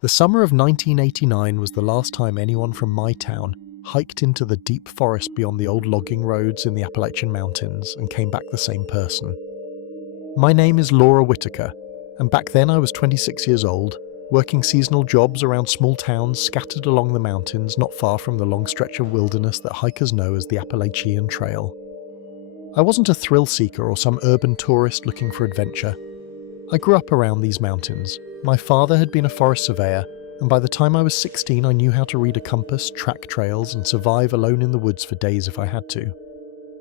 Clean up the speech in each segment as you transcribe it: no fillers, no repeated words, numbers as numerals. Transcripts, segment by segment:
The summer of 1989 was the last time anyone from my town hiked into the deep forest beyond the old logging roads in the Appalachian Mountains and came back the same person. My name is Laura Whitaker, and back then I was 26 years old, working seasonal jobs around small towns scattered along the mountains not far from the long stretch of wilderness that hikers know as the Appalachian Trail. I wasn't a thrill seeker or some urban tourist looking for adventure. I grew up around these mountains. My father had been a forest surveyor, and by the time I was 16 I knew how to read a compass, track trails, and survive alone in the woods for days if I had to.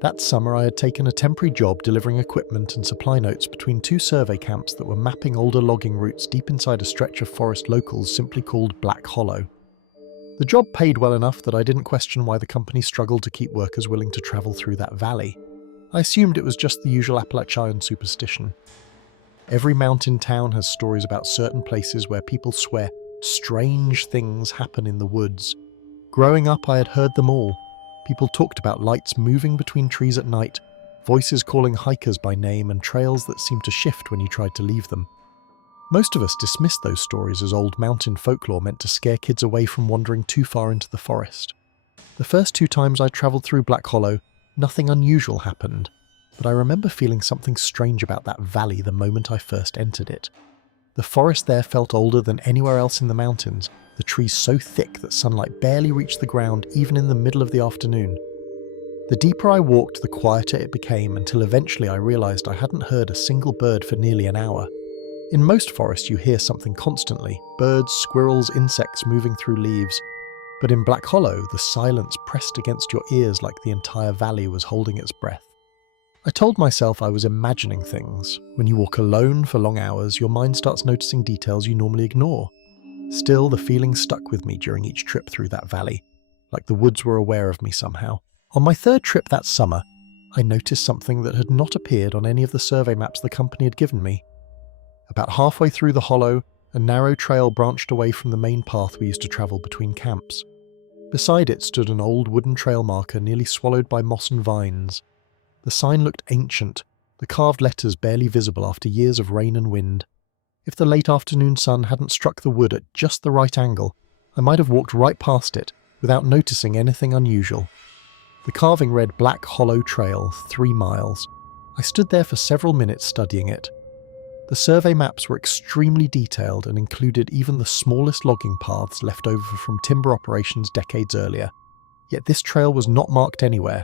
That summer I had taken a temporary job delivering equipment and supply notes between two survey camps that were mapping older logging routes deep inside a stretch of forest locals simply called Black Hollow. The job paid well enough that I didn't question why the company struggled to keep workers willing to travel through that valley. I assumed it was just the usual Appalachian superstition. Every mountain town has stories about certain places where people swear strange things happen in the woods. Growing up, I had heard them all. People talked about lights moving between trees at night, voices calling hikers by name, and trails that seemed to shift when you tried to leave them. Most of us dismissed those stories as old mountain folklore meant to scare kids away from wandering too far into the forest. The first 2 times I travelled through Black Hollow, nothing unusual happened. But I remember feeling something strange about that valley the moment I first entered it. The forest there felt older than anywhere else in the mountains, the trees so thick that sunlight barely reached the ground even in the middle of the afternoon. The deeper I walked, the quieter it became, until eventually I realised I hadn't heard a single bird for nearly an hour. In most forests you hear something constantly, birds, squirrels, insects moving through leaves. But in Black Hollow, the silence pressed against your ears like the entire valley was holding its breath. I told myself I was imagining things. When you walk alone for long hours, your mind starts noticing details you normally ignore. Still, the feeling stuck with me during each trip through that valley, like the woods were aware of me somehow. On my 3rd trip that summer, I noticed something that had not appeared on any of the survey maps the company had given me. About halfway through the hollow, a narrow trail branched away from the main path we used to travel between camps. Beside it stood an old wooden trail marker nearly swallowed by moss and vines. The sign looked ancient, the carved letters barely visible after years of rain and wind. If the late afternoon sun hadn't struck the wood at just the right angle, I might have walked right past it without noticing anything unusual. The carving read Black Hollow Trail, 3 miles. I stood there for several minutes studying it. The survey maps were extremely detailed and included even the smallest logging paths left over from timber operations decades earlier. Yet this trail was not marked anywhere.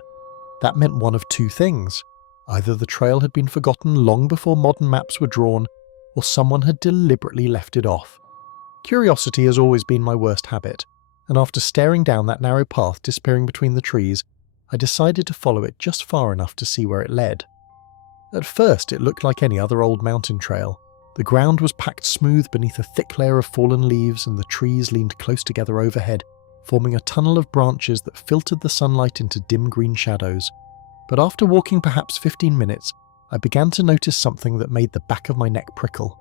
That meant one of 2 things. Either the trail had been forgotten long before modern maps were drawn, or someone had deliberately left it off. Curiosity has always been my worst habit, and after staring down that narrow path disappearing between the trees, I decided to follow it just far enough to see where it led. At first, it looked like any other old mountain trail. The ground was packed smooth beneath a thick layer of fallen leaves, and the trees leaned close together overhead, forming a tunnel of branches that filtered the sunlight into dim green shadows. But after walking perhaps 15 minutes, I began to notice something that made the back of my neck prickle.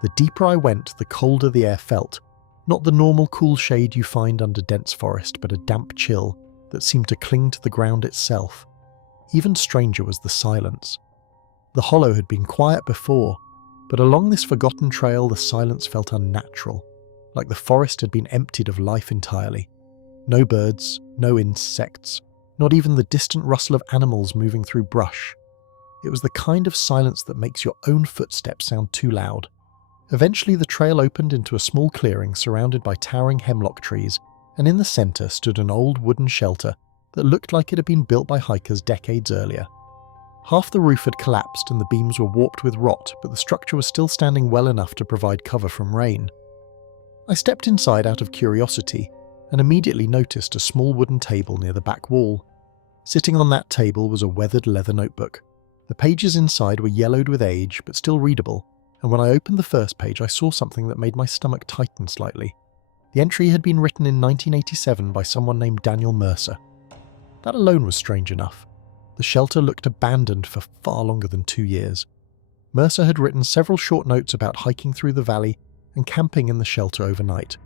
The deeper I went, the colder the air felt. Not the normal cool shade you find under dense forest, but a damp chill that seemed to cling to the ground itself. Even stranger was the silence. The hollow had been quiet before, but along this forgotten trail the silence felt unnatural, like the forest had been emptied of life entirely. No birds, no insects, not even the distant rustle of animals moving through brush. It was the kind of silence that makes your own footsteps sound too loud. Eventually the trail opened into a small clearing surrounded by towering hemlock trees, and in the centre stood an old wooden shelter that looked like it had been built by hikers decades earlier. Half the roof had collapsed and the beams were warped with rot, but the structure was still standing well enough to provide cover from rain. I stepped inside out of curiosity, and immediately noticed a small wooden table near the back wall. Sitting on that table was a weathered leather notebook. The pages inside were yellowed with age, but still readable, and when I opened the first page I saw something that made my stomach tighten slightly. The entry had been written in 1987 by someone named Daniel Mercer. That alone was strange enough. The shelter looked abandoned for far longer than 2 years. Mercer had written several short notes about hiking through the valley and camping in the shelter overnight.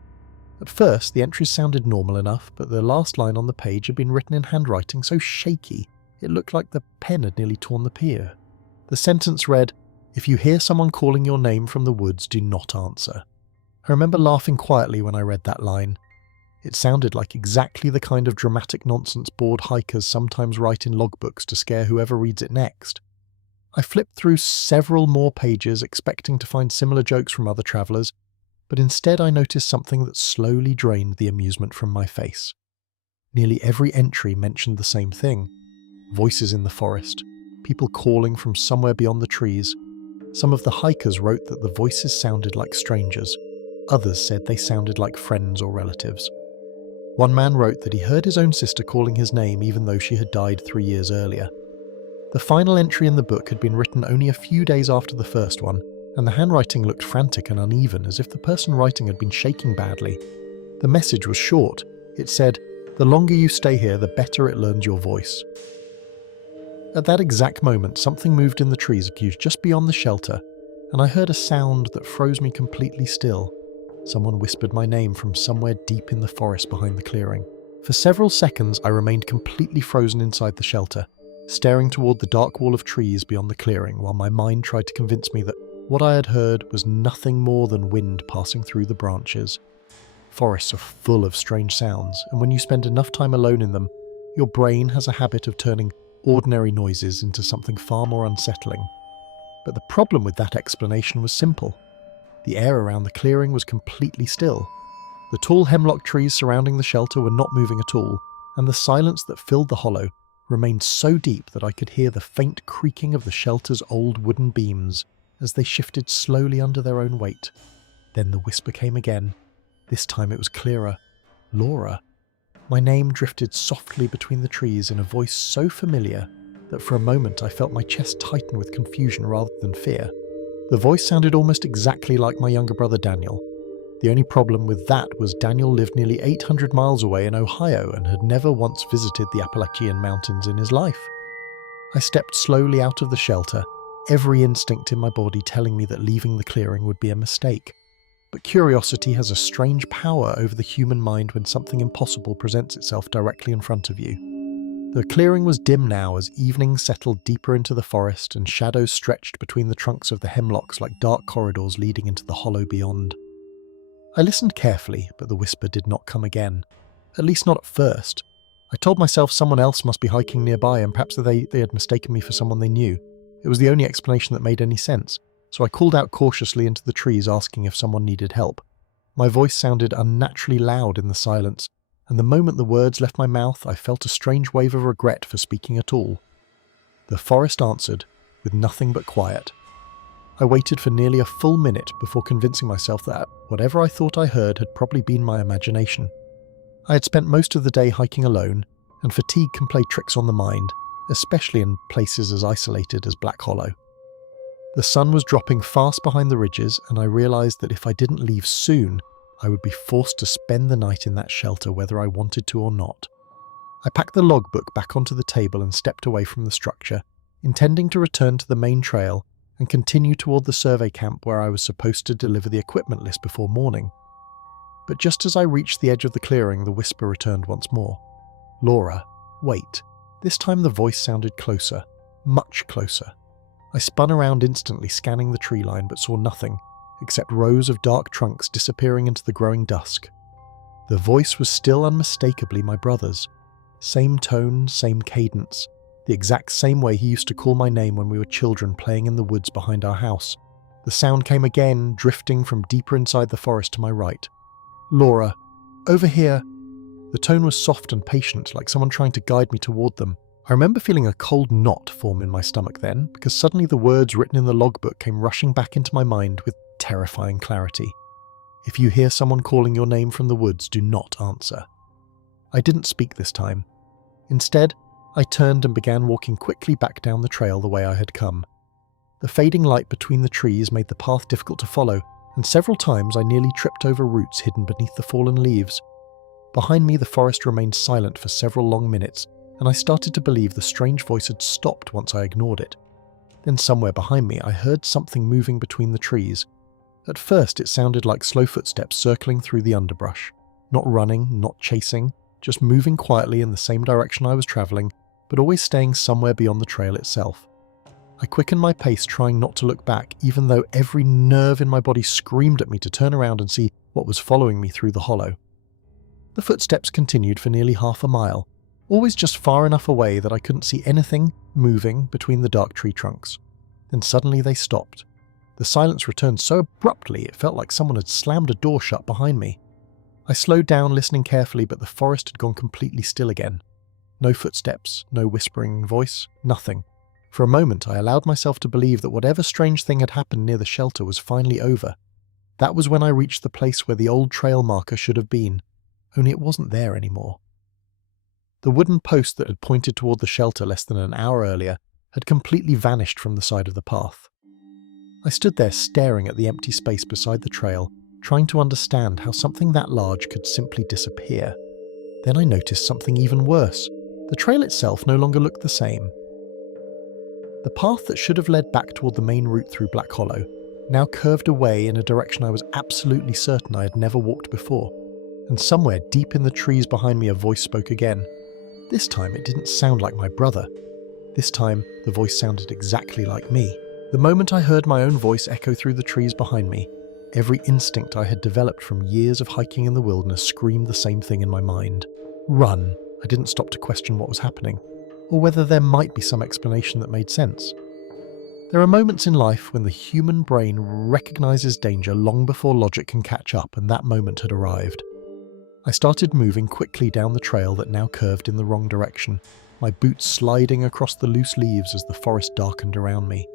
At first, the entries sounded normal enough, but the last line on the page had been written in handwriting so shaky it looked like the pen had nearly torn the paper. The sentence read, "If you hear someone calling your name from the woods, do not answer." I remember laughing quietly when I read that line. It sounded like exactly the kind of dramatic nonsense bored hikers sometimes write in logbooks to scare whoever reads it next. I flipped through several more pages expecting to find similar jokes from other travellers, but instead I noticed something that slowly drained the amusement from my face. Nearly every entry mentioned the same thing. Voices in the forest, people calling from somewhere beyond the trees. Some of the hikers wrote that the voices sounded like strangers. Others said they sounded like friends or relatives. One man wrote that he heard his own sister calling his name even though she had died 3 years earlier. The final entry in the book had been written only a few days after the first one, and the handwriting looked frantic and uneven, as if the person writing had been shaking badly. The message was short. It said, "The longer you stay here, the better it learns your voice." At that exact moment, something moved in the trees just beyond the shelter, and I heard a sound that froze me completely still. Someone whispered my name from somewhere deep in the forest behind the clearing. For several seconds, I remained completely frozen inside the shelter, staring toward the dark wall of trees beyond the clearing, while my mind tried to convince me that what I had heard was nothing more than wind passing through the branches. Forests are full of strange sounds, and when you spend enough time alone in them, your brain has a habit of turning ordinary noises into something far more unsettling. But the problem with that explanation was simple. The air around the clearing was completely still. The tall hemlock trees surrounding the shelter were not moving at all, and the silence that filled the hollow remained so deep that I could hear the faint creaking of the shelter's old wooden beams as they shifted slowly under their own weight. Then the whisper came again. This time it was clearer. Laura. My name drifted softly between the trees in a voice so familiar that for a moment I felt my chest tighten with confusion rather than fear. The voice sounded almost exactly like my younger brother Daniel. The only problem with that was Daniel lived nearly 800 miles away in Ohio and had never once visited the Appalachian Mountains in his life. I stepped slowly out of the shelter, every instinct in my body telling me that leaving the clearing would be a mistake. But curiosity has a strange power over the human mind when something impossible presents itself directly in front of you. The clearing was dim now as evening settled deeper into the forest and shadows stretched between the trunks of the hemlocks like dark corridors leading into the hollow beyond. I listened carefully, but the whisper did not come again. At least not at first. I told myself someone else must be hiking nearby and perhaps they had mistaken me for someone they knew. It was the only explanation that made any sense, so I called out cautiously into the trees asking if someone needed help. My voice sounded unnaturally loud in the silence, and the moment the words left my mouth, I felt a strange wave of regret for speaking at all. The forest answered, with nothing but quiet. I waited for nearly a full minute before convincing myself that whatever I thought I heard had probably been my imagination. I had spent most of the day hiking alone, and fatigue can play tricks on the mind, especially in places as isolated as Black Hollow. The sun was dropping fast behind the ridges, and I realized that if I didn't leave soon, I would be forced to spend the night in that shelter whether I wanted to or not. I packed the logbook back onto the table and stepped away from the structure, intending to return to the main trail and continue toward the survey camp where I was supposed to deliver the equipment list before morning. But just as I reached the edge of the clearing, the whisper returned once more. "Laura, wait." This time the voice sounded closer, much closer. I spun around instantly, scanning the tree line, but saw nothing, except rows of dark trunks disappearing into the growing dusk. The voice was still unmistakably my brother's. Same tone, same cadence, the exact same way he used to call my name when we were children playing in the woods behind our house. The sound came again, drifting from deeper inside the forest to my right. "Laura, over here." The tone was soft and patient, like someone trying to guide me toward them. I remember feeling a cold knot form in my stomach then, because suddenly the words written in the logbook came rushing back into my mind with terrifying clarity. "If you hear someone calling your name from the woods, do not answer." I didn't speak this time. Instead, I turned and began walking quickly back down the trail the way I had come. The fading light between the trees made the path difficult to follow, and several times I nearly tripped over roots hidden beneath the fallen leaves. Behind me, the forest remained silent for several long minutes, and I started to believe the strange voice had stopped once I ignored it. Then somewhere behind me, I heard something moving between the trees. At first, it sounded like slow footsteps circling through the underbrush. Not running, not chasing, just moving quietly in the same direction I was traveling, but always staying somewhere beyond the trail itself. I quickened my pace, trying not to look back, even though every nerve in my body screamed at me to turn around and see what was following me through the hollow. The footsteps continued for nearly half a mile, always just far enough away that I couldn't see anything moving between the dark tree trunks. Then suddenly they stopped. The silence returned so abruptly it felt like someone had slammed a door shut behind me. I slowed down, listening carefully, but the forest had gone completely still again. No footsteps, no whispering voice, nothing. For a moment I allowed myself to believe that whatever strange thing had happened near the shelter was finally over. That was when I reached the place where the old trail marker should have been, only it wasn't there anymore. The wooden post that had pointed toward the shelter less than an hour earlier had completely vanished from the side of the path. I stood there staring at the empty space beside the trail, trying to understand how something that large could simply disappear. Then I noticed something even worse. The trail itself no longer looked the same. The path that should have led back toward the main route through Black Hollow now curved away in a direction I was absolutely certain I had never walked before. And somewhere deep in the trees behind me a voice spoke again. This time it didn't sound like my brother. This time the voice sounded exactly like me. The moment I heard my own voice echo through the trees behind me, every instinct I had developed from years of hiking in the wilderness screamed the same thing in my mind. Run! I didn't stop to question what was happening, or whether there might be some explanation that made sense. There are moments in life when the human brain recognizes danger long before logic can catch up, and that moment had arrived. I started moving quickly down the trail that now curved in the wrong direction, my boots sliding across the loose leaves as the forest darkened around me.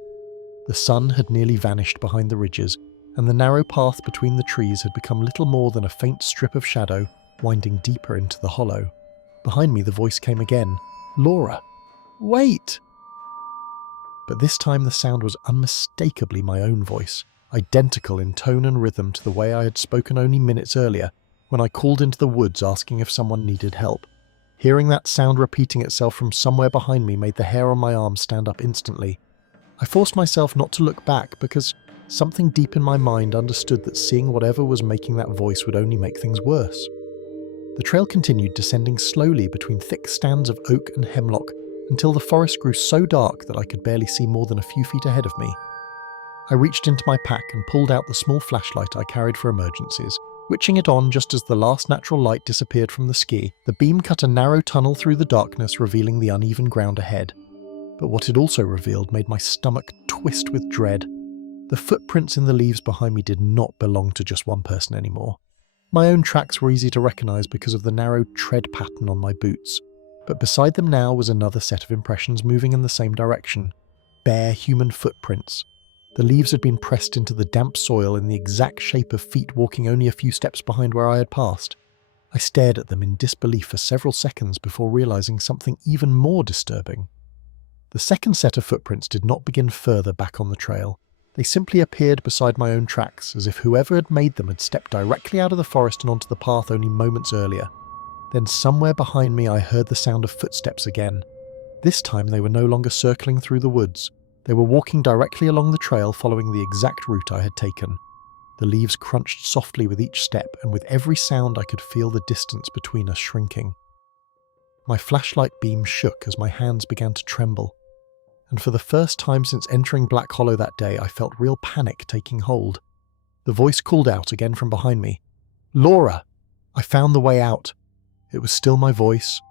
The sun had nearly vanished behind the ridges, and the narrow path between the trees had become little more than a faint strip of shadow winding deeper into the hollow. Behind me the voice came again. Laura! Wait! But this time the sound was unmistakably my own voice, identical in tone and rhythm to the way I had spoken only minutes earlier when I called into the woods asking if someone needed help. Hearing that sound repeating itself from somewhere behind me made the hair on my arm stand up instantly. I forced myself not to look back because something deep in my mind understood that seeing whatever was making that voice would only make things worse. The trail continued descending slowly between thick stands of oak and hemlock until the forest grew so dark that I could barely see more than a few feet ahead of me. I reached into my pack and pulled out the small flashlight I carried for emergencies. Switching it on just as the last natural light disappeared from the ski, the beam cut a narrow tunnel through the darkness, revealing the uneven ground ahead. But what it also revealed made my stomach twist with dread. The footprints in the leaves behind me did not belong to just one person anymore. My own tracks were easy to recognize because of the narrow tread pattern on my boots, but beside them now was another set of impressions moving in the same direction. Bare human footprints. The leaves had been pressed into the damp soil in the exact shape of feet walking only a few steps behind where I had passed. I stared at them in disbelief for several seconds before realizing something even more disturbing. The second set of footprints did not begin further back on the trail. They simply appeared beside my own tracks, as if whoever had made them had stepped directly out of the forest and onto the path only moments earlier. Then somewhere behind me I heard the sound of footsteps again. This time they were no longer circling through the woods. They were walking directly along the trail, following the exact route I had taken. The leaves crunched softly with each step, and with every sound I could feel the distance between us shrinking. My flashlight beam shook as my hands began to tremble. And for the first time since entering Black Hollow that day, I felt real panic taking hold. The voice called out again from behind me. Laura! I found the way out. It was still my voice.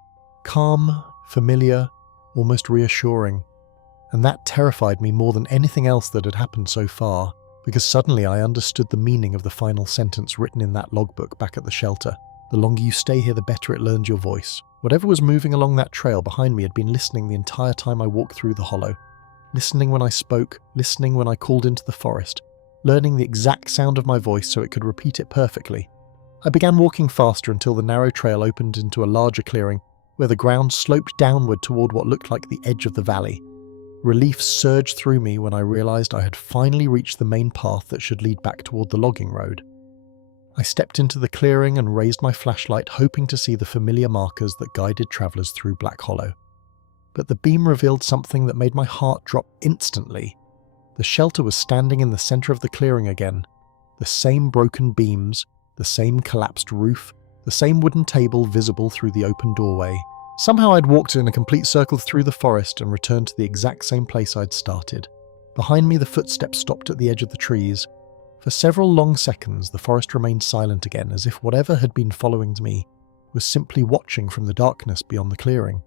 Calm, familiar, almost reassuring. And that terrified me more than anything else that had happened so far, because suddenly I understood the meaning of the final sentence written in that logbook back at the shelter. The longer you stay here, the better it learns your voice. Whatever was moving along that trail behind me had been listening the entire time I walked through the hollow. Listening when I spoke, listening when I called into the forest, learning the exact sound of my voice so it could repeat it perfectly. I began walking faster until the narrow trail opened into a larger clearing, where the ground sloped downward toward what looked like the edge of the valley. Relief surged through me when I realized I had finally reached the main path that should lead back toward the logging road. I stepped into the clearing and raised my flashlight, hoping to see the familiar markers that guided travelers through Black Hollow. But the beam revealed something that made my heart drop instantly. The shelter was standing in the center of the clearing again. The same broken beams, the same collapsed roof, the same wooden table visible through the open doorway. Somehow I'd walked in a complete circle through the forest and returned to the exact same place I'd started. Behind me, the footsteps stopped at the edge of the trees. For several long seconds, the forest remained silent again, as if whatever had been following me was simply watching from the darkness beyond the clearing.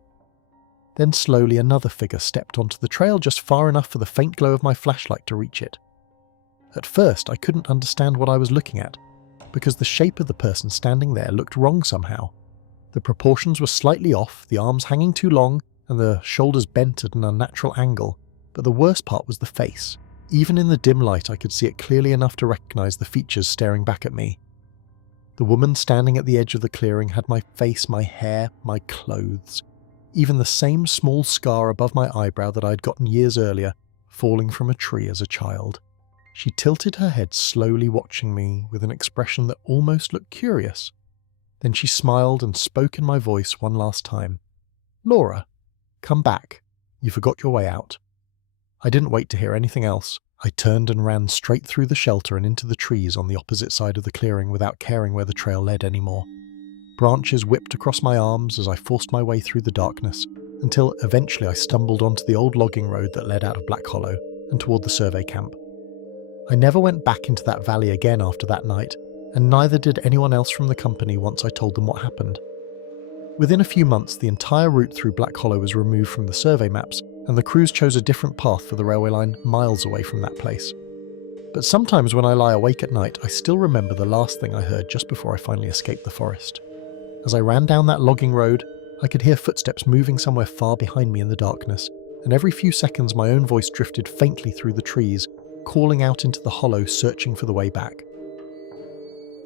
Then slowly another figure stepped onto the trail just far enough for the faint glow of my flashlight to reach it. At first, I couldn't understand what I was looking at, because the shape of the person standing there looked wrong somehow. The proportions were slightly off, the arms hanging too long, and the shoulders bent at an unnatural angle, but the worst part was the face. Even in the dim light, I could see it clearly enough to recognize the features staring back at me. The woman standing at the edge of the clearing had my face, my hair, my clothes, even the same small scar above my eyebrow that I'd gotten years earlier, falling from a tree as a child. She tilted her head slowly, watching me with an expression that almost looked curious. Then she smiled and spoke in my voice one last time. "Laura, come back. You forgot your way out." I didn't wait to hear anything else. I turned and ran straight through the shelter and into the trees on the opposite side of the clearing without caring where the trail led anymore. Branches whipped across my arms as I forced my way through the darkness, until eventually I stumbled onto the old logging road that led out of Black Hollow and toward the survey camp. I never went back into that valley again after that night, and neither did anyone else from the company once I told them what happened. Within a few months, the entire route through Black Hollow was removed from the survey maps, and the crews chose a different path for the railway line miles away from that place. But sometimes when I lie awake at night, I still remember the last thing I heard just before I finally escaped the forest. As I ran down that logging road, I could hear footsteps moving somewhere far behind me in the darkness, and every few seconds my own voice drifted faintly through the trees, calling out into the hollow, searching for the way back.